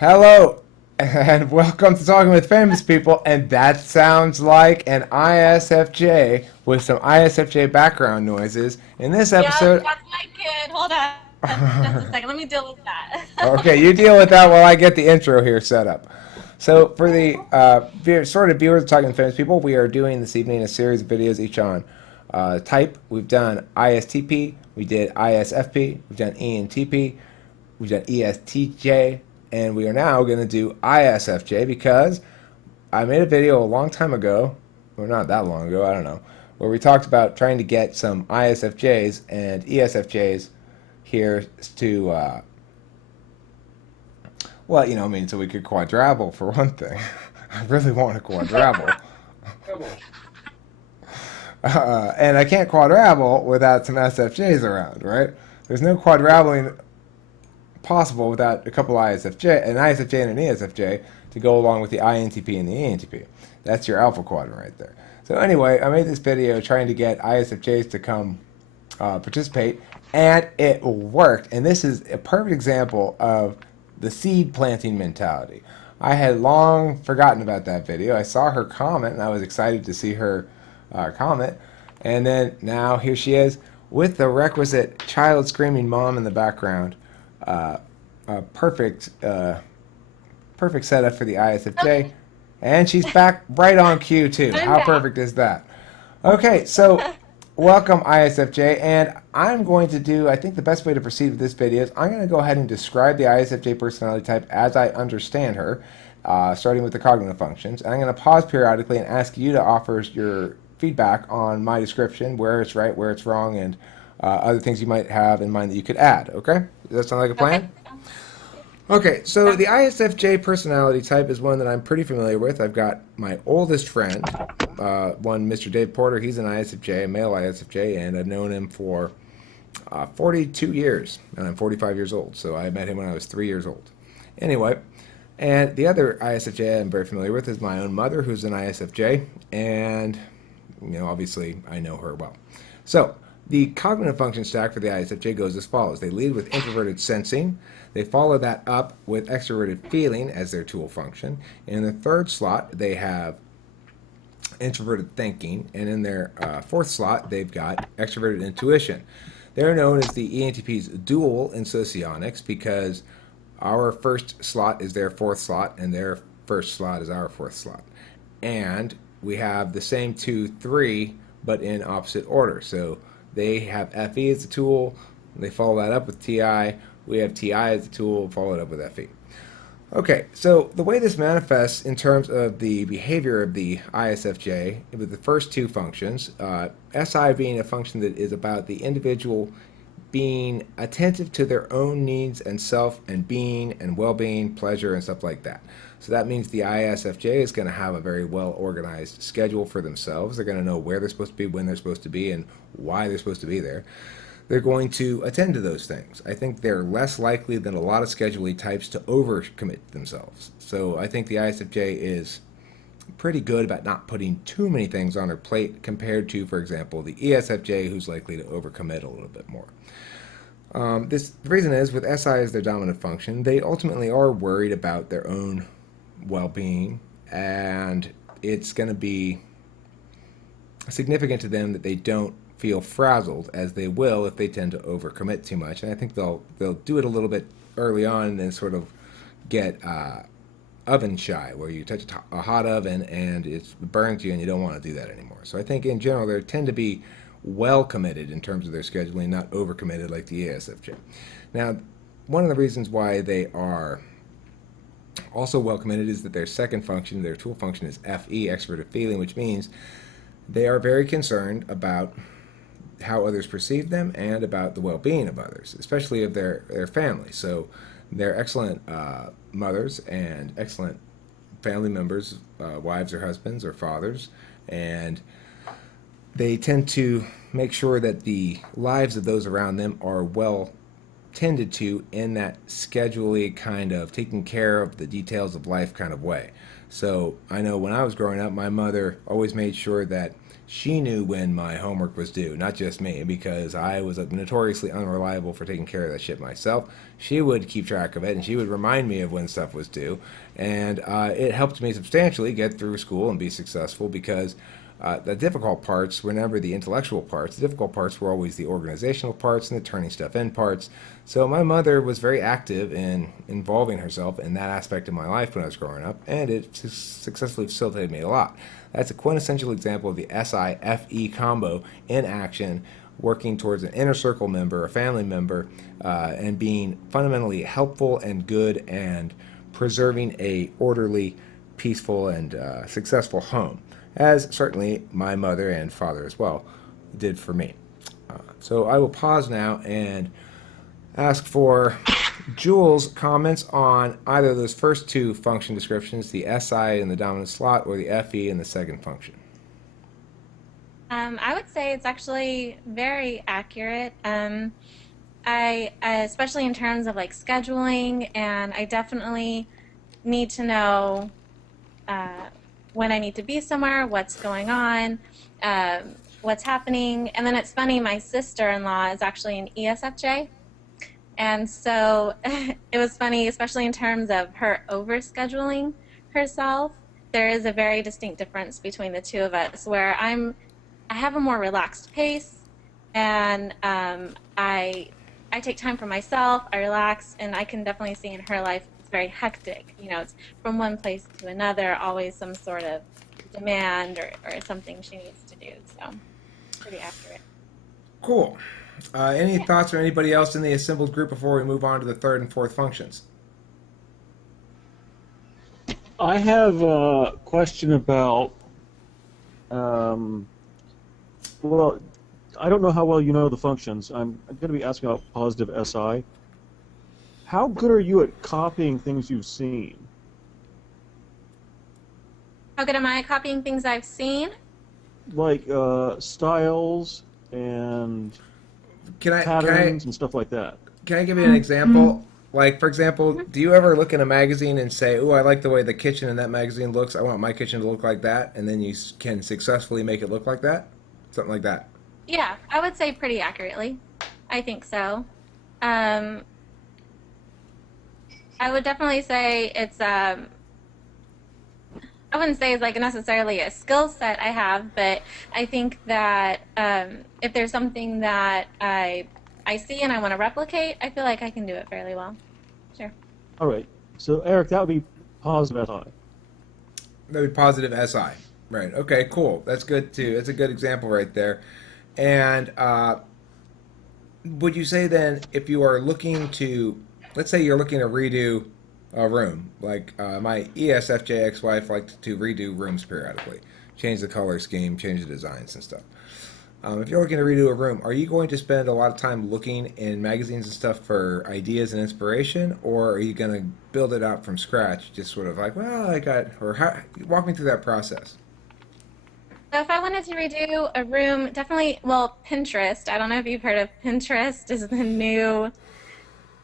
Hello, and welcome to Talking with Famous People. And that sounds like an ISFJ with some ISFJ background noises. In this Yep, episode, that's my kid. Hold on. Just a second. Let me deal with that. okay, you deal with that while I get the intro here set up. So, for the sort of viewers of Talking with Famous People, we are doing this evening a series of videos each on type. We've done ISTP, we did ISFP, we've done ENTP, we've done ESTJ, and we are now going to do ISFJ because I made a video a long time ago, or not that long ago, I don't know, where we talked about trying to get some ISFJs and ESFJs here to, well, I mean, so we could quadruple for one thing. I really want to quadruple. And I can't quadruple without some SFJs around, right? There's no quadrupling possible without a couple ISFJ, an ISFJ and an ESFJ to go along with the INTP and the ENTP. That's your alpha quadrant right there. So anyway, I made this video trying to get ISFJs to come participate, and it worked. And this is a perfect example of the seed planting mentality. I had long forgotten about that video. I saw her comment, and I was excited to see her comment. And then now here she is with the requisite child screaming mom in the background. A perfect setup for the ISFJ. Okay, And she's back right on cue, too. I'm How back. perfect is that? Okay, so welcome, ISFJ. And I'm going to do, I think the best way to proceed with this video is I'm going to go ahead and describe the ISFJ personality type as I understand her, starting with the cognitive functions. And I'm going to pause periodically and ask you to offer your feedback on my description, where it's right, where it's wrong, and other things you might have in mind that you could add. Okay? Does that sound like a Okay. plan? Okay, so Sounds the ISFJ personality type is one that I'm pretty familiar with. I've got my oldest friend, one Mr. Dave Porter. He's an ISFJ, a male ISFJ, and I've known him for 42 years, and I'm 45 years old. So I met him when I was 3 years old. Anyway, and the other ISFJ I'm very familiar with is my own mother, who's an ISFJ, and obviously I know her well. So the cognitive function stack for the ISFJ goes as follows. They lead with introverted sensing. They follow that up with extroverted feeling as their tool function. In the third slot, they have introverted thinking. And in their fourth slot, they've got extroverted intuition. They're known as the ENTP's dual in socionics because our first slot is their fourth slot, and their first slot is our fourth slot. And we have the same 2, 3, but in opposite order. So they have FE as a tool. They follow that up with TI. We have TI as a tool, followed up with FE. Okay, so the way this manifests in terms of the behavior of the ISFJ with the first two functions, SI being a function that is about the individual being attentive to their own needs and self and being and well-being, pleasure, and stuff like that. So that means the ISFJ is going to have a very well-organized schedule for themselves. They're going to know where they're supposed to be, when they're supposed to be, and why they're supposed to be there. They're going to attend to those things. I think they're less likely than a lot of schedule types to overcommit themselves. So I think the ISFJ is pretty good about not putting too many things on her plate compared to, for example, the ESFJ, who's likely to overcommit a little bit more. The reason is with SI as their dominant function, they ultimately are worried about their own well-being, and it's going to be significant to them that they don't feel frazzled, as they will if they tend to overcommit too much. And I think they'll do it a little bit early on and then sort of get oven shy, where you touch a hot oven and it burns you and you don't want to do that anymore. So I think in general they tend to be well committed in terms of their scheduling, not overcommitted like the ESFJ. Now, one of the reasons why they are also well committed is that their second function, their tool function, is FE, extroverted feeling, which means they are very concerned about how others perceive them and about the well-being of others, especially of their family. So they're excellent mothers and excellent family members, wives or husbands or fathers, and they tend to make sure that the lives of those around them are well tended to in that schedule-y kind of taking care of the details of life kind of way. So I know when I was growing up, my mother always made sure that she knew when my homework was due, not just me, because I was notoriously unreliable for taking care of that shit myself. She would keep track of it, and she would remind me of when stuff was due, and it helped me substantially get through school and be successful because the difficult parts were never the intellectual parts. The difficult parts were always the organizational parts and the turning stuff in parts. So my mother was very active in involving herself in that aspect of my life when I was growing up, and it successfully facilitated me a lot. That's a quintessential example of the SIFE combo in action, working towards an inner circle member, a family member, and being fundamentally helpful and good and preserving a orderly, peaceful, and successful home, as certainly my mother and father as well did for me. So I will pause now and ask for Jules' comments on either of those first two function descriptions, the SI in the dominant slot or the FE in the second function. I would say it's actually very accurate. Especially in terms of like scheduling, and I definitely need to know when I need to be somewhere, what's going on, what's happening. And then it's funny, my sister-in-law is actually an ESFJ. And so it was funny, especially in terms of her overscheduling herself. There is a very distinct difference between the two of us, where I have a more relaxed pace, and I take time for myself, I relax, and I can definitely see in her life it's very hectic. You know, it's from one place to another, always some sort of demand or something she needs to do. So pretty accurate. Cool. Any thoughts from anybody else in the assembled group before we move on to the third and fourth functions? I have a question about, well, I don't know how well you know the functions. I'm going to be asking about positive SI. How good are you at copying things you've seen? How good am I at copying things I've seen? Like styles and patterns and stuff like that. Can I give you an example? Like, for example, do you ever look in a magazine and say, "Ooh, I like the way the kitchen in that magazine looks. I want my kitchen to look like that," and then you can successfully make it look like that? Something like that. Yeah, I would say pretty accurately. I think so. I would definitely say it's I wouldn't say it's like necessarily a skill set I have, but I think that if there's something that I see and I want to replicate, I feel like I can do it fairly well. Sure. All right. So, Eric, that would be positive SI. That would be positive SI. Right. Okay, cool. That's good too. That's a good example right there. And would you say then, if you are looking to, let's say you're looking to redo a room, like my ESFJ ex-wife liked to redo rooms periodically, change the color scheme, change the designs and stuff. If you're looking to redo a room, are you going to spend a lot of time looking in magazines and stuff for ideas and inspiration, or are you going to build it out from scratch, just sort of like, well, walk me through that process? So if I wanted to redo a room, definitely, well, Pinterest. I don't know if you've heard of Pinterest. Is the new,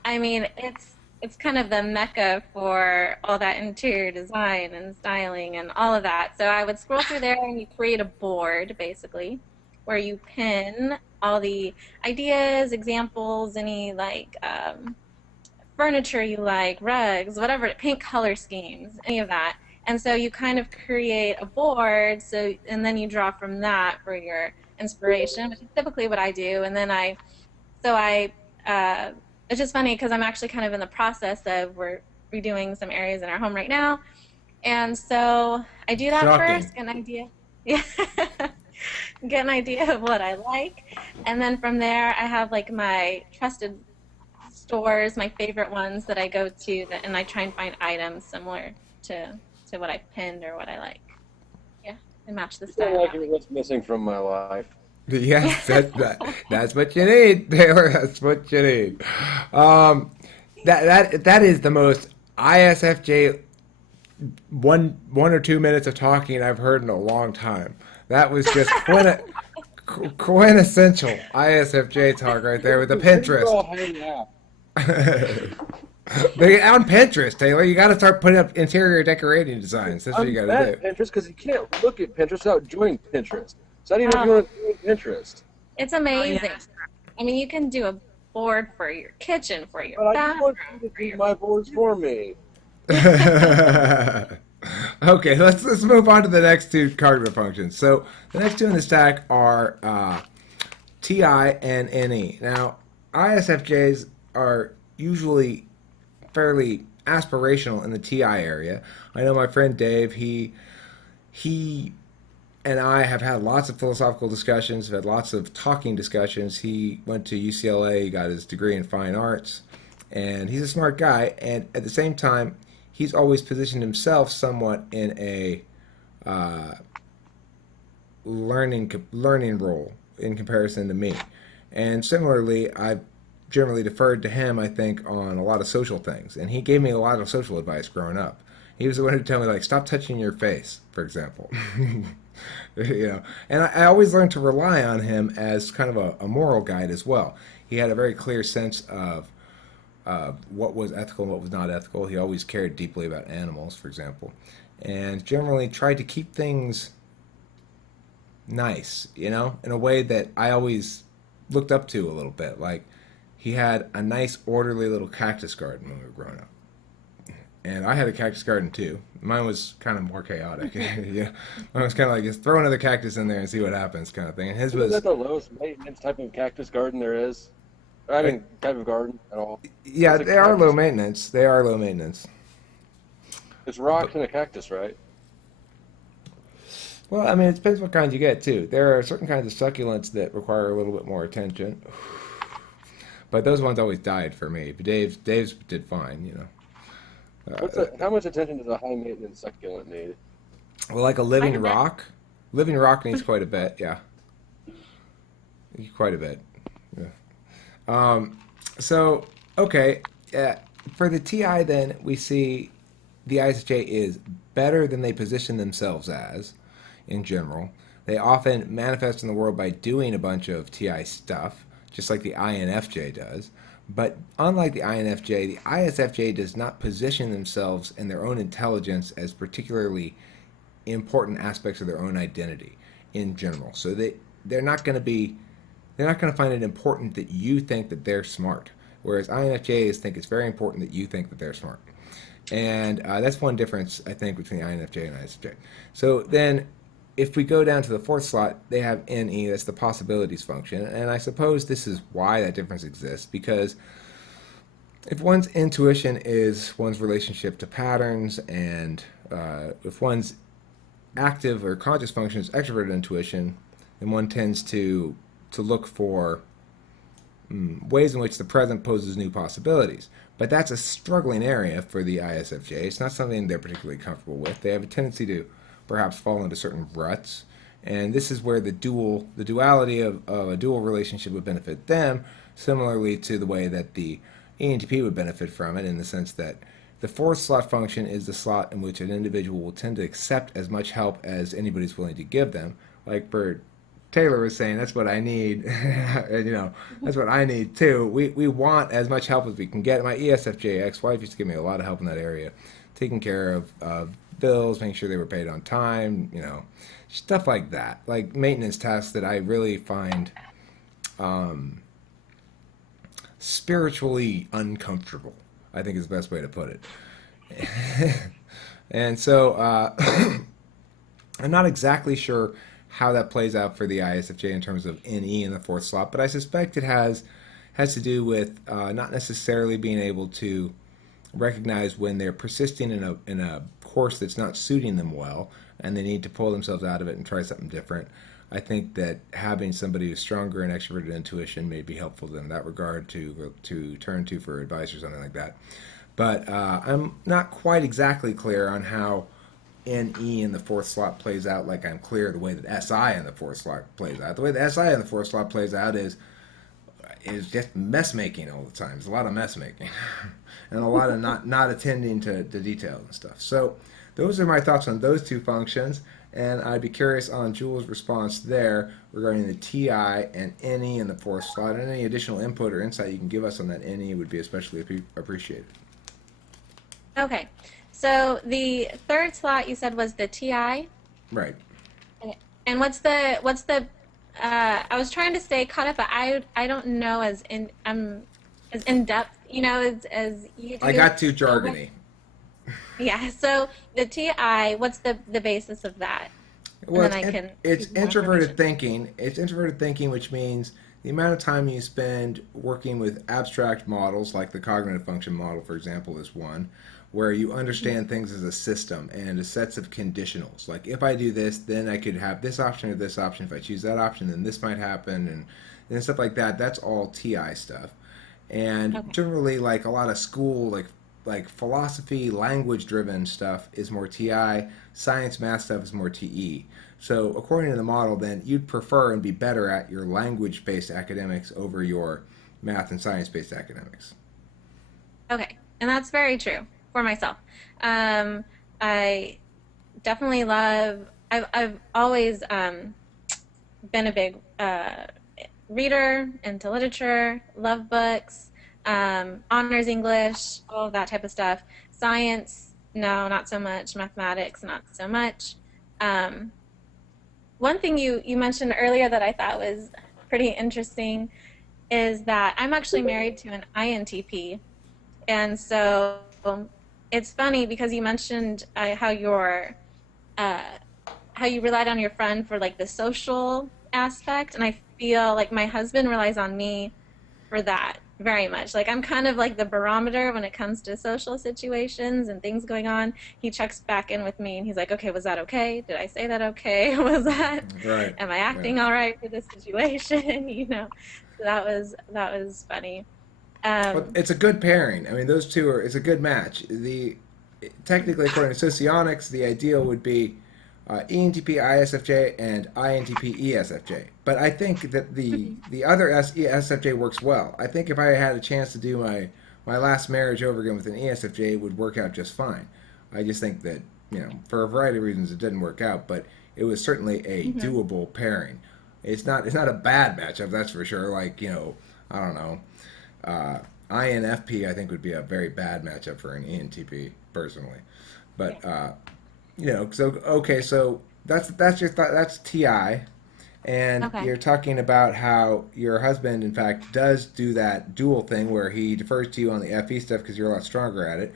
I mean, it's kind of the mecca for all that interior design and styling and all of that. So I would scroll through there and you create a board, basically, where you pin all the ideas, examples, any like furniture you like, rugs, whatever, paint color schemes, any of that. And so you kind of create a board, and then you draw from that for your inspiration, which is typically what I do. And then it's just funny because I'm actually kind of in the process of we're redoing some areas in our home right now. And so I do that Shocking. first, get an idea. Yeah. Get an idea of what I like. And then from there, I have like my trusted stores, my favorite ones that I go to, and I try and find items similar to what I pinned or what I like. Yeah, and match the style. Like what's missing from my life. Yes, that's what you need, Taylor. That's what you need. That is the most ISFJ one or 2 minutes of talking I've heard in a long time. That was just quintessential ISFJ talk right there with the Where do you all Pinterest. hang out? They on Pinterest, Taylor. You got to start putting up interior decorating designs. That's what you I'm got mad to at do. Pinterest because you can't look at Pinterest without joining Pinterest. So how do you know if you Oh, want to join Pinterest? it's amazing. I mean, you can do a board for your kitchen, for your But I just bathroom, want you to for do your. my boards for me. Okay, let's move on to the next two cognitive functions. So the next two in the stack are TI and NE. Now, ISFJs are usually fairly aspirational in the TI area. I know my friend Dave. He and I have had lots of philosophical discussions. Have had lots of talking discussions. He went to UCLA. He got his degree in fine arts, and he's a smart guy. And at the same time, he's always positioned himself somewhat in a uh, learning role in comparison to me. And similarly, I've generally deferred to him, I think, on a lot of social things. And he gave me a lot of social advice growing up. He was the one who told me, like, stop touching your face, for example. And I always learned to rely on him as kind of a moral guide as well. He had a very clear sense of what was ethical and what was not ethical. He always cared deeply about animals, for example, and generally tried to keep things nice, in a way that I always looked up to a little bit. Like, he had a nice, orderly little cactus garden when we were growing up. And I had a cactus garden too. Mine was kind of more chaotic. Yeah, mine was kind of like just throw another cactus in there and see what happens, kind of thing. And his Isn't was, that the lowest maintenance type of cactus garden there is? I mean, type of garden at all. yeah, It's a they are low cactus. maintenance. They are low maintenance. It's rocks and a cactus, right? Well, I mean, it depends what kind you get too. There are certain kinds of succulents that require a little bit more attention, but those ones always died for me. But Dave's did fine. How much attention does a high maintenance succulent need? Well, like a Quite living a bit. rock. Living rock needs quite a bit. Yeah, quite a bit. Yeah. Um, so okay, for the TI, then we see the ISFJ is better than they position themselves as, in general. They often manifest in the world by doing a bunch of TI stuff, just like the INFJ does. But unlike the INFJ, the ISFJ does not position themselves and their own intelligence as particularly important aspects of their own identity in general. So they're not going to find it important that you think that they're smart, whereas INFJs think it's very important that you think that they're smart. And that's one difference, I think, between INFJ and ISFJ. So then, if we go down to the fourth slot, they have NE, that's the possibilities function. And I suppose this is why that difference exists, because if one's intuition is one's relationship to patterns, and if one's active or conscious function is extroverted intuition, then one tends to look for ways in which the present poses new possibilities. But that's a struggling area for the ISFJ. It's not something they're particularly comfortable with. They have a tendency to perhaps fall into certain ruts. And this is where the duality of a dual relationship would benefit them, similarly to the way that the ENTP would benefit from it, in the sense that the fourth slot function is the slot in which an individual will tend to accept as much help as anybody's willing to give them. Like for Taylor was saying, that's what I need. And, that's what I need too. We want as much help as we can get. My ESFJ ex-wife used to give me a lot of help in that area, taking care of bills, making sure they were paid on time, stuff like that. Like maintenance tasks that I really find spiritually uncomfortable, I think is the best way to put it. And so I'm not exactly sure how that plays out for the ISFJ in terms of NE in the fourth slot, but I suspect it has to do with not necessarily being able to recognize when they're persisting in a course that's not suiting them well, and they need to pull themselves out of it and try something different. I think that having somebody who's stronger in extroverted intuition may be helpful to them in that regard to turn to for advice or something like that. But I'm not quite exactly clear on how NE in the fourth slot plays out. Like I'm clear the way that SI in the fourth slot plays out. The way the SI in the fourth slot plays out is just mess making all the time. There's a lot of mess making and a lot of not attending to details and stuff. So those are my thoughts on those two functions, and I'd be curious on Jules' response there regarding the TI and NE in the fourth slot, and any additional input or insight you can give us on that NE would be especially appreciated. Okay. So the third slot you said was the TI. Right. And I was trying to stay caught up, but I don't know as in depth, as you do. I got too So jargony. yeah. So the TI, what's the basis of that? Well, And then I can it's use more introverted information. thinking. It's introverted thinking, which means the amount of time you spend working with abstract models, like the cognitive function model, for example, is one, where you understand things as a system and a sets of conditionals. Like if I do this, then I could have this option or this option. If I choose that option, then this might happen, and stuff like that. That's all TI stuff. And Okay. generally, like a lot of school, like philosophy, language driven stuff is more TI. Science, math stuff is more TE. So according to the model, then you'd prefer and be better at your language based academics over your math and science based academics. Okay. And that's very true for myself. I definitely love. I've always been a big reader, into literature, love books, honors English, all of that type of stuff. Science, no, not so much. Mathematics, not so much. Um, One thing you mentioned earlier that I thought was pretty interesting is that I'm actually married to an INTP. And so it's funny because you mentioned uh, how you relied on your friend for like the social aspect, and I feel like my husband relies on me for that very much. Like I'm kind of like the barometer when it comes to social situations and things going on. He checks back in with me and he's like, "Okay, was that okay? Did I say that okay? Was that Right. am I Yeah. acting all right for this situation?" So that was funny. But Um, it's a good pairing. I mean, those two are. It's a good match. The technically, according to socionics, the ideal would be ENTP ISFJ and INTP ESFJ. But I think that the other ESFJ works well. I think if I had a chance to do my last marriage over again with an ESFJ, it would work out just fine. I just think that for a variety of reasons it didn't work out, but it was certainly a mhm. doable pairing. It's not a bad matchup, that's for sure. Like I don't know. Uh, INFP, I think, would be a very bad matchup for an ENTP personally. Yeah. But so okay, so that's your thought. That's TI, and Okay. you're talking about how your husband, in fact, does do that dual thing where he defers to you on the FE stuff because you're a lot stronger at it.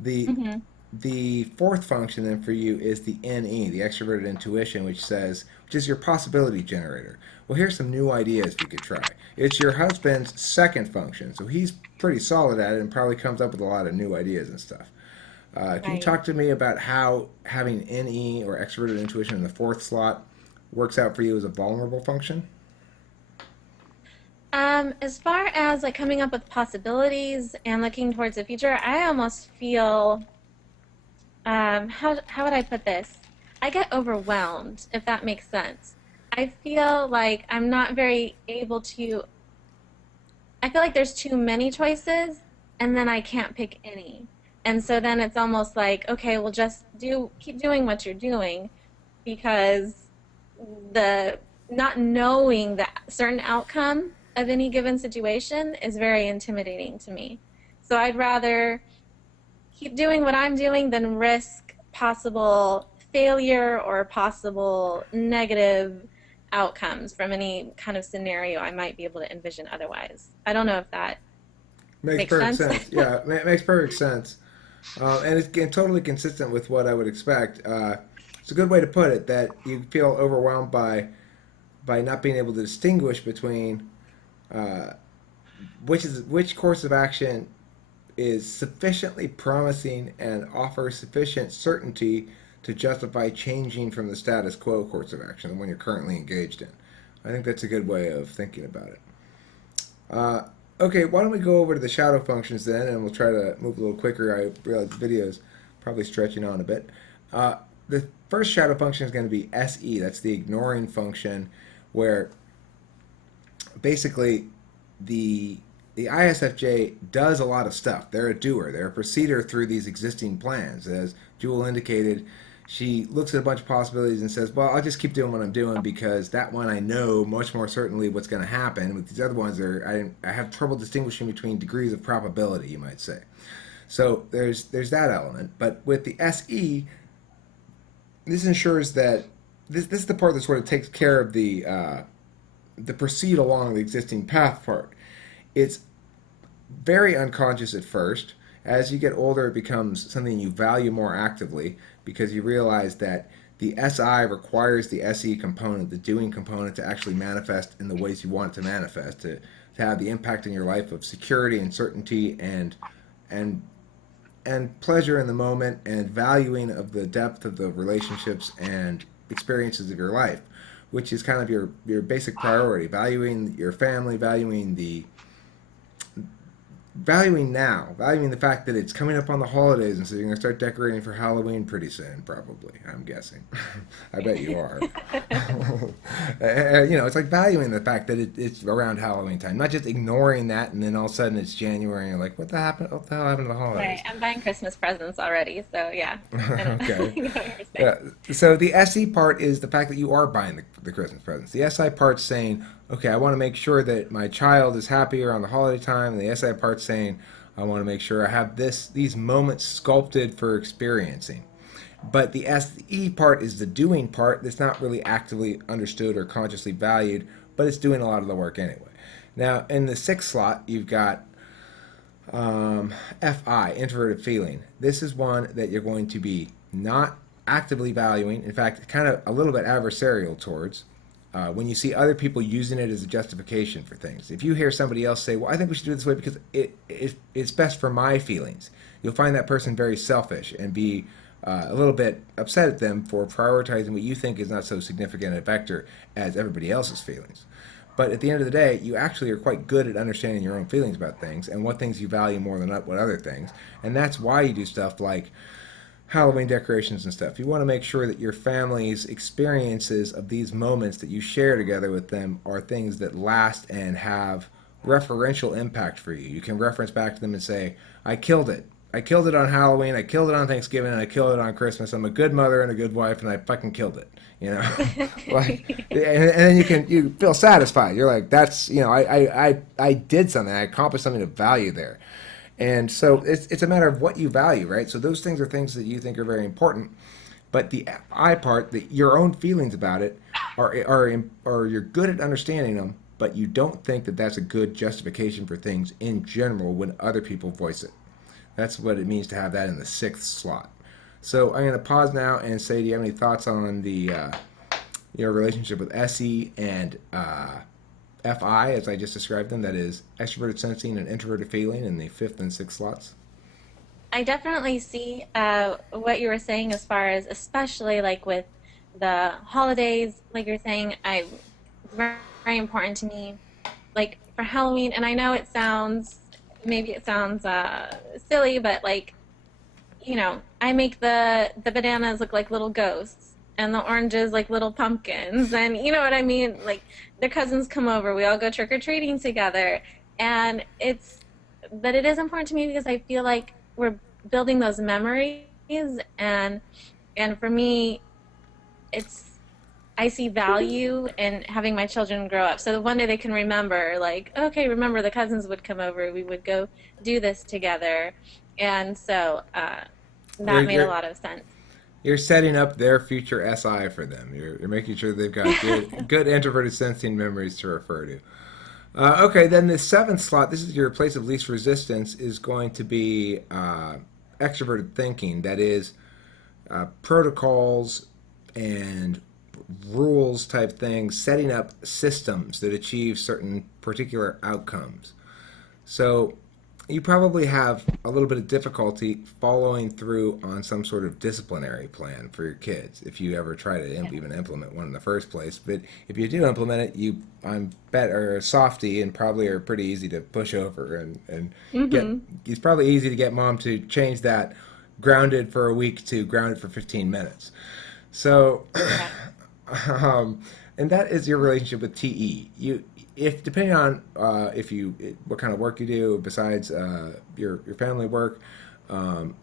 The Hmm. the fourth function then for you is the NE, the extroverted intuition, which is your possibility generator. Well, here's some new ideas we could try. It's your husband's second function, so he's pretty solid at it and probably comes up with a lot of new ideas and stuff. Can you Right. talk to me about how having NE or extroverted intuition in the fourth slot works out for you as a vulnerable function? As far as like coming up with possibilities and looking towards the future, I almost feel, how would I put this? I get overwhelmed, if that makes sense. I feel like I'm not very able to, I feel like there's too many choices and then I can't pick any. And so then it's almost like, okay, well just keep doing what you're doing because the not knowing the certain outcome of any given situation is very intimidating to me. So I'd rather keep doing what I'm doing than risk possible failure or possible negative outcomes from any kind of scenario I might be able to envision otherwise. I don't know if that Makes makes perfect sense. sense. Yeah, it makes perfect sense. And it's totally consistent with what I would expect. It's a good way to put it that you feel overwhelmed by not being able to distinguish between uh, which course of action is sufficiently promising and offers sufficient certainty to justify changing from the status quo course of action, the one you're currently engaged in. I think that's a good way of thinking about it. Uh, okay, why don't we go over to the shadow functions then, and we'll try to move a little quicker. I realize the video's probably stretching on a bit. The first shadow function is going to be SE. That's the ignoring function, where basically the the ISFJ does a lot of stuff. They're a doer. They're a proceeder through these existing plans. As Jewel indicated, she looks at a bunch of possibilities and says, well, I'll just keep doing what I'm doing because that one I know much more certainly what's going to happen. With these other ones, I have trouble distinguishing between degrees of probability, you might say. So there's that element. But with the SE, this ensures that this is the part that sort of takes care of the proceed along the existing path part. It's very unconscious at first. As you get older, it becomes something you value more actively because you realize that the SI requires the SE component, the doing component, to actually manifest in the ways you want it to manifest, to have the impact in your life of security and certainty and pleasure in the moment and valuing of the depth of the relationships and experiences of your life, which is kind of your basic priority. Valuing your family, valuing the fact that it's coming up on the holidays, and so you're going to start decorating for Halloween pretty soon, probably, I'm guessing. I bet you are. It's like valuing the fact that it's around Halloween time, not just ignoring that and then all of a sudden it's January and you're like, what the hell happened to the holidays? Right, I'm buying Christmas presents already, so yeah. Okay. So the SE part is the fact that you are buying the Christmas presents. The SI part's saying, okay, I want to make sure that my child is happy around the holiday time, and the SI part's saying, I want to make sure I have these moments sculpted for experiencing. But the SE part is the doing part that's not really actively understood or consciously valued, but it's doing a lot of the work anyway. Now, in the sixth slot, you've got FI, Introverted Feeling. This is one that you're going to be not actively valuing, in fact, kind of a little bit adversarial towards. When you see other people using it as a justification for things. If you hear somebody else say, well, I think we should do it this way because it's best for my feelings, you'll find that person very selfish and be a little bit upset at them for prioritizing what you think is not so significant a vector as everybody else's feelings. But at the end of the day, you actually are quite good at understanding your own feelings about things and what things you value more than what other things. And that's why you do stuff like Halloween decorations and stuff. You want to make sure that your family's experiences of these moments that you share together with them are things that last and have referential impact for you. You can reference back to them and say, I killed it. I killed it on Halloween, I killed it on Thanksgiving, and I killed it on Christmas. I'm a good mother and a good wife, and I fucking killed it. And then you feel satisfied. You're like, that's, I did something. I accomplished something of value there. And so it's a matter of what you value, right? So those things are things that you think are very important. But the I part, your own feelings about it, are you're good at understanding them, but you don't think that that's a good justification for things in general when other people voice it. That's what it means to have that in the sixth slot. So I'm going to pause now and say, do you have any thoughts on your relationship with SE and FI, as I just described them, that is extroverted sensing and introverted feeling in the fifth and sixth slots? I definitely see what you were saying as far as, especially like with the holidays, like you're saying, very, very important to me. Like for Halloween, and I know maybe it sounds silly, but like, I make the bananas look like little ghosts and the oranges like little pumpkins, and you know what I mean? Like their cousins come over, we all go trick-or-treating together, and it is important to me because I feel like we're building those memories, and for me, I see value in having my children grow up so that one day they can remember, like, okay, remember the cousins would come over, we would go do this together, and so that made a lot of sense. You're setting up their future SI for them. You're making sure they've got good introverted sensing memories to refer to. Okay, then the seventh slot, this is your place of least resistance, is going to be extroverted thinking. That is protocols and rules type things, setting up systems that achieve certain particular outcomes. So you probably have a little bit of difficulty following through on some sort of disciplinary plan for your kids if you ever try to even implement one in the first place. But if you do implement it, I'm bet are a softy and probably are pretty easy to push over and it's probably easy to get mom to change that grounded for a week to grounded for 15 minutes. So and that is your relationship with TE. if depending on what kind of work you do besides your family work,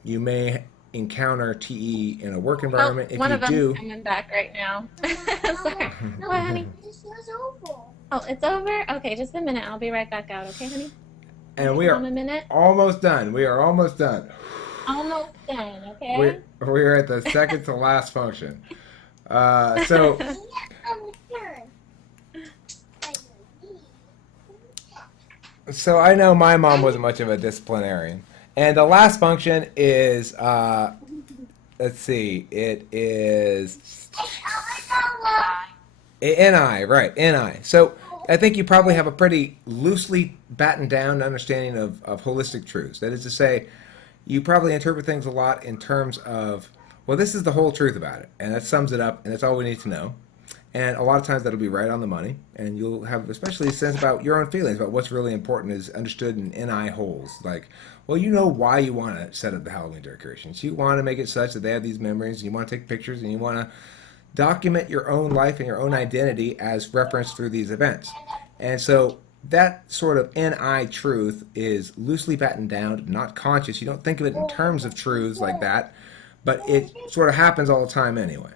you may encounter TE in a work Oh, environment. If one you of them's do, coming back right now. Sorry. Hello, honey. Oh, it's over? Okay, just a minute. I'll be right back out. Okay, honey? and Okay, we are Mom, a minute. almost done. We are almost done. Almost done, We're okay? we're at the second to last function. So so I know my mom wasn't much of a disciplinarian, and the last function is let's see, it is NI, right? NI. So I think you probably have a pretty loosely battened down understanding of holistic truths. That is to say, you probably interpret things a lot in terms of, well, this is the whole truth about it, and that sums it up, and that's all we need to know. And a lot of times that'll be right on the money, and you'll have especially a sense about your own feelings about what's really important is understood in NI wholes. Like, well, you know why you want to set up the Halloween decorations. You want to make it such that they have these memories, and you want to take pictures, and you want to document your own life and your own identity as referenced through these events. And so that sort of NI truth is loosely battened down, not conscious. You don't think of it in terms of truths like that, but it sort of happens all the time anyway.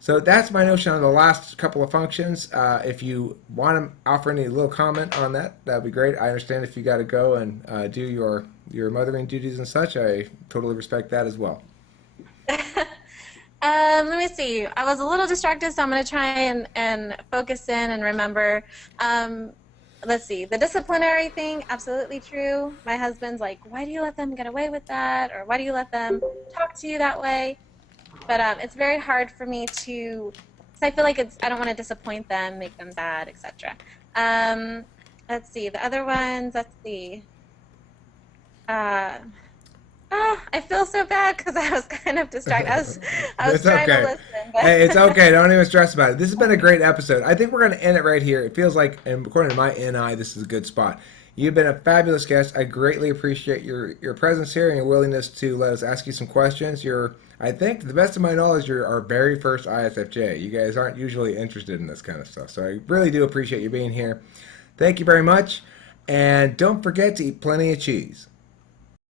So that's my notion on the last couple of functions. If you want to offer any little comment on that, that'd be great. I understand if you got to go and do your mothering duties and such. I totally respect that as well. Let me see. I was a little distracted, so I'm going to try and focus in and remember. Let's see. The disciplinary thing, absolutely true. My husband's like, why do you let them get away with that? Or why do you let them talk to you that way? But it's very hard for me to, because I feel like I don't want to disappoint them, make them sad, etc. Let's see. The other ones, let's see. I feel so bad because I was kind of distracted. I was It's trying okay. to listen. But Hey, it's okay. Don't even stress about it. This has been a great episode. I think we're going to end it right here. It feels like, and according to my NI, this is a good spot. You've been a fabulous guest. I greatly appreciate your presence here and your willingness to let us ask you some questions. I think, to the best of my knowledge, you're our very first ISFJ. You guys aren't usually interested in this kind of stuff, so I really do appreciate you being here. Thank you very much, and don't forget to eat plenty of cheese.